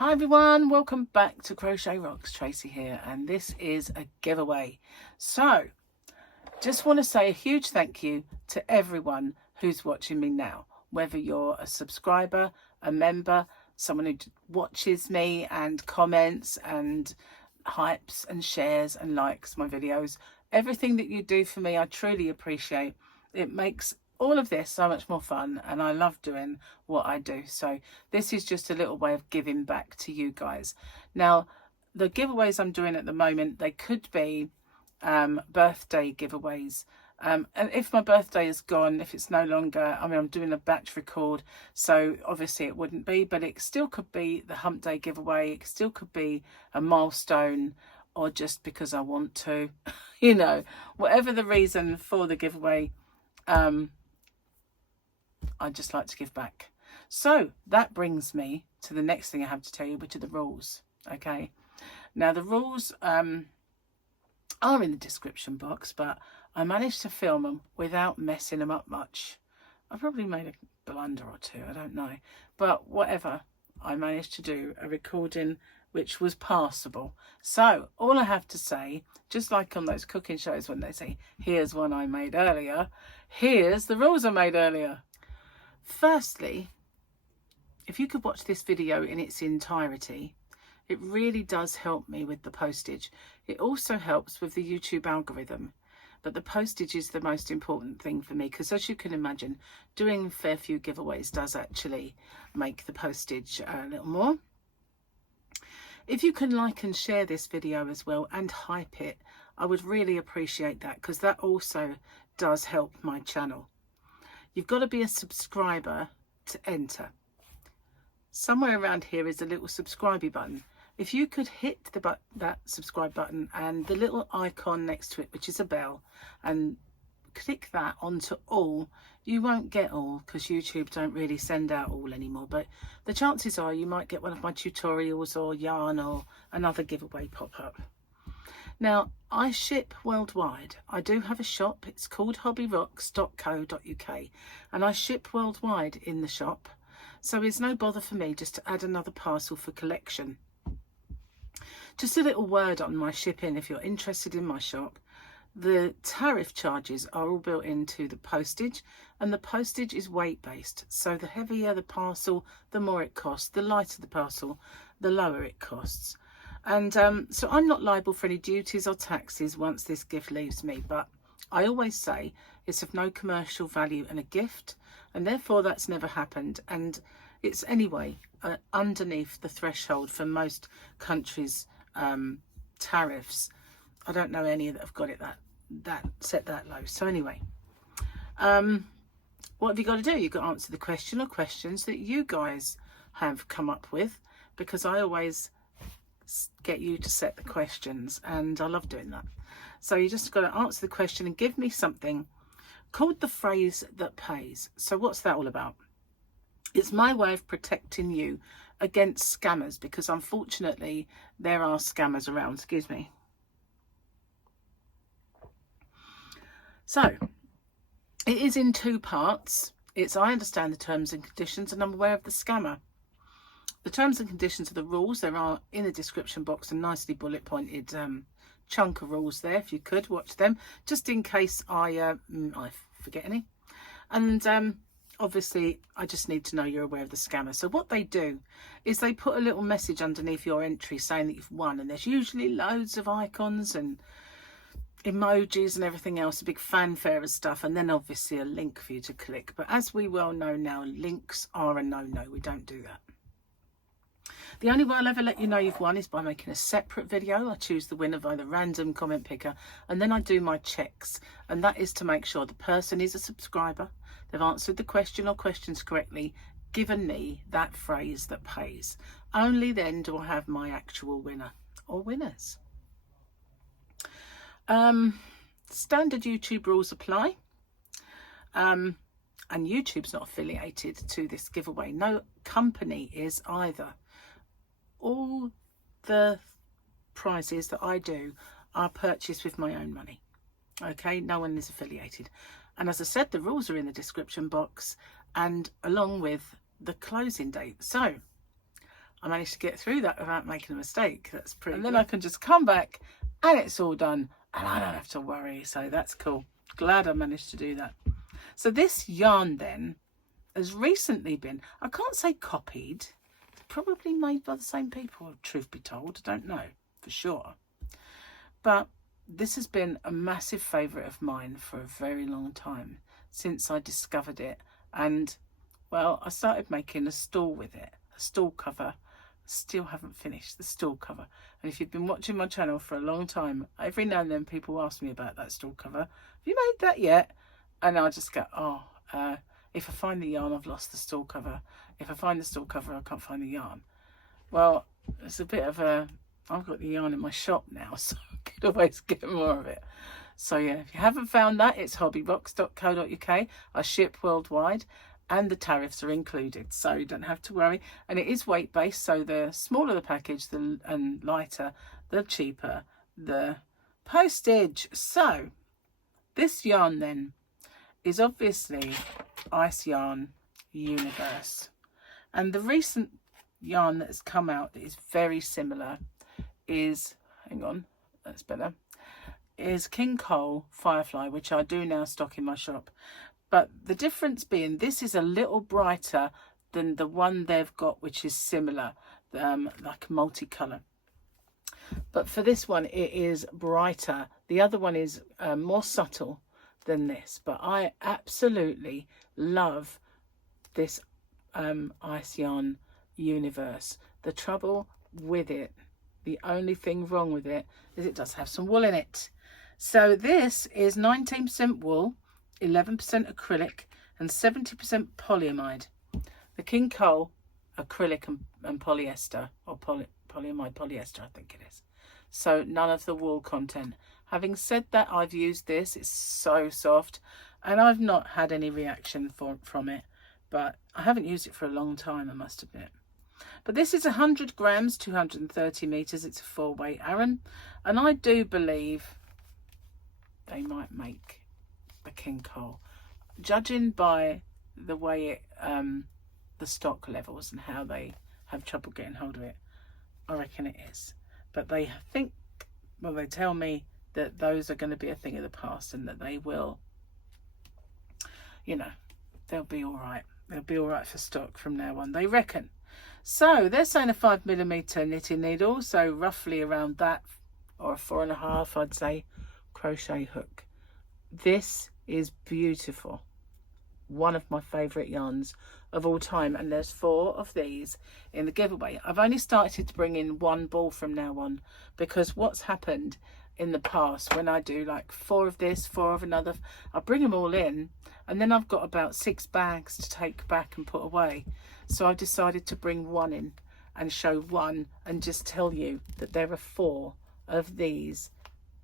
Hi everyone, welcome back to Crochet Rocks. Tracy here, and this is a giveaway. So just want to say a huge thank you to everyone who's watching me now, whether you're a subscriber, a member, someone who watches me and comments and hypes and shares and likes my videos. Everything that you do for me, I truly appreciate. It makes all of this so much more fun, and I love doing what I do. So this is just a little way of giving back to you guys. Now, the giveaways I'm doing at the moment, they could be birthday giveaways. And if my birthday is gone, if it's no longer, I mean, I'm doing a batch record, so obviously it wouldn't be, but it still could be the hump day giveaway. It still could be a milestone, or just because I want to, you know, whatever the reason for the giveaway, I'd just like to give back. So that brings me to the next thing I have to tell you, which are the rules. Okay. Now the rules are in the description box, but I managed to film them without messing them up much. I probably made a blunder or two, I don't know. But whatever, I managed to do a recording which was passable. So all I have to say, just like on those cooking shows when they say, here's one I made earlier, here's the rules I made earlier. Firstly, if you could watch this video in its entirety, it really does help me with the postage. It also helps with the YouTube algorithm, but the postage is the most important thing for me, because as you can imagine, doing a fair few giveaways does actually make the postage a little more. If you can like and share this video as well and hype it, I would really appreciate that, because that also does help my channel. You've got to be a subscriber to enter. Somewhere around here is a little subscribe button. If you could hit that subscribe button and the little icon next to it, which is a bell, and click that onto all, you won't get all, because YouTube don't really send out all anymore, but the chances are you might get one of my tutorials or yarn or another giveaway pop up. Now, I ship worldwide. I do have a shop. It's called hobbyrocks.co.uk, and I ship worldwide in the shop. So it's no bother for me just to add another parcel for collection. Just a little word on my shipping if you're interested in my shop. The tariff charges are all built into the postage, and the postage is weight based. So the heavier the parcel, the more it costs. The lighter the parcel, the lower it costs. And so I'm not liable for any duties or taxes once this gift leaves me, but I always say it's of no commercial value and a gift, and therefore that's never happened. And it's anyway underneath the threshold for most countries' tariffs. I don't know any that have got it that set that low. So anyway, what have you got to do? You've got to answer the question or questions that you guys have come up with, because I always get you to set the questions, and I love doing that. So you just got to answer the question and give me something called the phrase that pays. So what's that all about? It's my way of protecting you against scammers, because unfortunately there are scammers around. Excuse me. So it is in two parts. It's I understand the terms and conditions, and I'm aware of the scammer. The terms and conditions are the rules. There are in the description box a nicely bullet pointed chunk of rules there. If you could watch them, just in case I forget any. And obviously I just need to know you're aware of the scammer. So what they do is they put a little message underneath your entry saying that you've won, and there's usually loads of icons and emojis and everything else, a big fanfare of stuff, and then obviously a link for you to click. But as we well know now, links are a no-no. We don't do that. The only way I'll ever let you know you've won is by making a separate video. I choose the winner by the random comment picker, and then I do my checks, and that is to make sure the person is a subscriber, they've answered the question or questions correctly, given me that phrase that pays. Only then do I have my actual winner or winners. Standard YouTube rules apply, and YouTube's not affiliated to this giveaway. No company is either. All the prizes that I do are purchased with my own money. Okay, no one is affiliated. And as I said, the rules are in the description box, and along with the closing date. So I managed to get through that without making a mistake. That's pretty good. And then I can just come back and it's all done and I don't have to worry. So that's cool. Glad I managed to do that. So this yarn then has recently been, I can't say copied, it's probably made by the same people, truth be told. I don't know for sure. But this has been a massive favourite of mine for a very long time, since I discovered it. And, well, I started making a stall with it, a stall cover. Still haven't finished the stall cover. And if you've been watching my channel for a long time, every now and then people ask me about that stall cover. Have you made that yet? And I just go, oh, if I find the yarn, I've lost the stall cover. If I find the stall cover, I can't find the yarn. Well, it's a bit of a... I've got the yarn in my shop now, so I could always get more of it. So yeah, if you haven't found that, it's hobbybox.co.uk. I ship worldwide and the tariffs are included, so you don't have to worry. And it is weight based, so the smaller the package and lighter, the cheaper the postage. So this yarn then is obviously Ice Yarn Universe. And the recent yarn that has come out that is very similar is, hang on, that's better, is King Cole Firefly, which I do now stock in my shop. But the difference being, this is a little brighter than the one they've got, which is similar, like multicolour. But for this one, it is brighter. The other one is more subtle than this. But I absolutely love this Ice Yarn Universe. The trouble with it, the only thing wrong with it, is it does have some wool in it. So this is 19% wool, 11% acrylic and 70% polyamide. The King Cole acrylic and polyester, or polyamide polyester, I think it is. So none of the wool content. Having said that, I've used this. It's so soft and I've not had any reaction from it. But I haven't used it for a long time, I must admit. But this is 100 grams, 230 meters. It's a 4-way Aran. And I do believe they might make the King Cole. Judging by the way it, the stock levels and how they have trouble getting hold of it, I reckon it is. But they think, well, they tell me that those are going to be a thing of the past and that they will, you know, they'll be all right. They'll be all right for stock from now on, they reckon. So they're saying a 5mm knitting needle, so roughly around that, or a 4.5, I'd say, crochet hook. This is beautiful. One of my favourite yarns of all time, and there's 4 of these in the giveaway. I've only started to bring in 1 ball from now on, because what's happened in the past, when I do like 4 of this, 4 of another, I bring them all in and then I've got about 6 bags to take back and put away. So I've decided to bring 1 in and show 1 and just tell you that there are 4 of these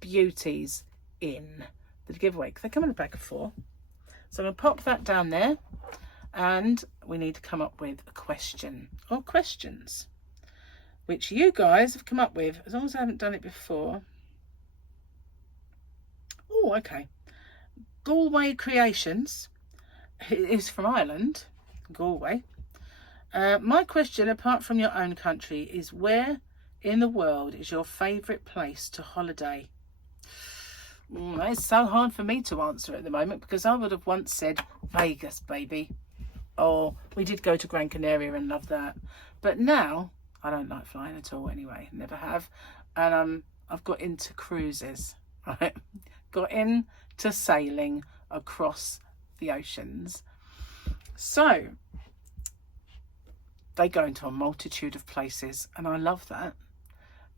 beauties in the giveaway, because they come in a bag of 4. So I'm going to pop that down there, and we need to come up with a question or questions, which you guys have come up with, as long as I haven't done it before. Oh, okay. Galway Creations is from Ireland, Galway. My question, apart from your own country, is where in the world is your favourite place to holiday? It's so hard for me to answer at the moment, because I would have once said Vegas, baby. Or we did go to Gran Canaria and love that. But now, I don't like flying at all anyway, never have. And I've got into cruises, right? Got into sailing across the oceans. So they go into a multitude of places, and I love that.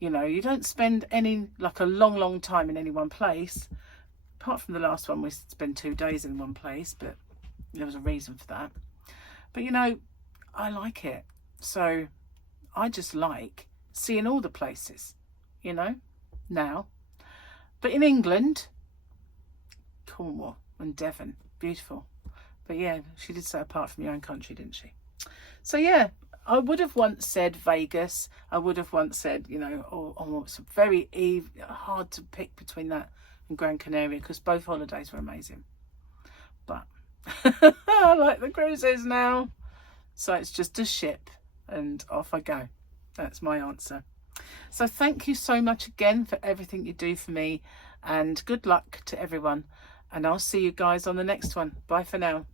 You know, you don't spend a long time in any one place. Apart from the last one, we spent 2 days in one place, but there was a reason for that. But, you know, I like it. So I just like seeing all the places, you know, now. But in England, Cornwall and Devon, beautiful. But yeah, she did say apart from your own country, didn't she? So yeah, I would have once said Vegas. I would have once said, you know, it's very hard to pick between that and Gran Canaria, because both holidays were amazing. But I like the cruises now. So it's just a ship and off I go. That's my answer. So thank you so much again for everything you do for me, and good luck to everyone. And I'll see you guys on the next one. Bye for now.